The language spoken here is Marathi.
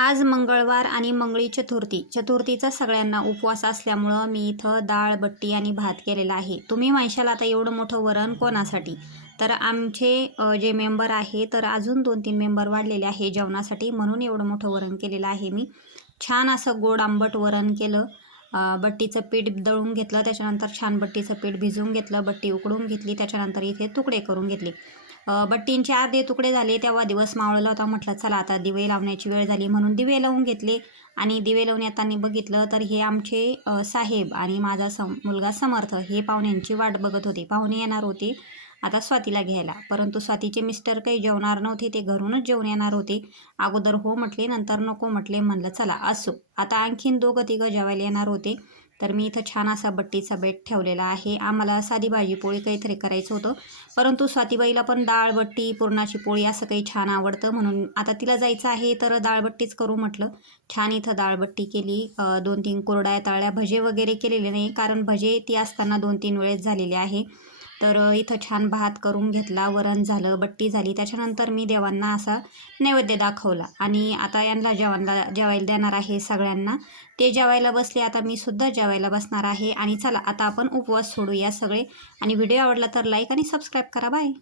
आज मंगळवार आणि मंगळी चतुर्थी. चतुर्थीचा सगळ्यांना उपवास असल्यामुळं मी इथं डाळ, बट्टी आणि भात केलेला आहे. तुम्ही म्हणशाल आता एवढं मोठं वरण कोणासाठी? तर आमचे जे मेंबर आहे तर अजून 2-3 मेंबर वाढलेले आहे जेवणासाठी, म्हणून एवढं मोठं वरण केलेलं आहे मी. छान असं गोड आंबट वरण केलं. बट्टीचं पीठ दळून घेतलं, त्याच्यानंतर छान बट्टीचं पीठ भिजवून घेतलं, बट्टी उकडून घेतली, त्याच्यानंतर इथे तुकडे करून घेतले. बट्टींचे अर्धे तुकडे झाले तेव्हा दिवस मावळला होता. म्हटलं चला आता दिवे लावण्याची वेळ झाली म्हणून दिवे लावून घेतले. आणि दिवे लावून येताना बघितलं तर हे आमचे साहेब आणि माझा मुलगा समर्थ हे पाहुण्यांची वाट बघत होते. पाहुणे येणार होते आता स्वातीला घ्यायला, परंतु स्वातीचे मिस्टर काही जेवणार नव्हते, ते घरूनच जेवून येणार होते. अगोदर हो म्हटले, नंतर नको म्हटले. म्हणलं चला असो, आता आणखीन 2-3 जेवायला येणार होते. तर मी इथं छान असा बट्टीचा बेट ठेवलेला आहे. आम्हाला साधी भाजी पोळी काहीतरी करायचं होतं, परंतु स्वातीबाईला पण डाळ बट्टी पुरणाची पोळी असं काही छान आवडतं, म्हणून आता तिला जायचं आहे तर डाळबट्टीच करू म्हटलं. छान इथं डाळबट्टी केली. 2-3 कुरड्या तळल्या. भजे वगैरे केलेले नाही, कारण भजे ती असताना 2-3 वेळेस झालेले आहे. तर इथं छान भात करून घेतला, वरण झालं, बट्टी झाली. त्याच्यानंतर मी देवांना असा नैवेद्य दाखवला आणि आता यांना जेवायला देणार आहे सगळ्यांना. ते जेवायला बसले, आता मी सुद्धा जेवायला बसणार आहे. आणि चला आता आपण उपवास सोडूया सगळे. आणि व्हिडिओ आवडला तर लाईक आणि सबस्क्राईब करा. बाय.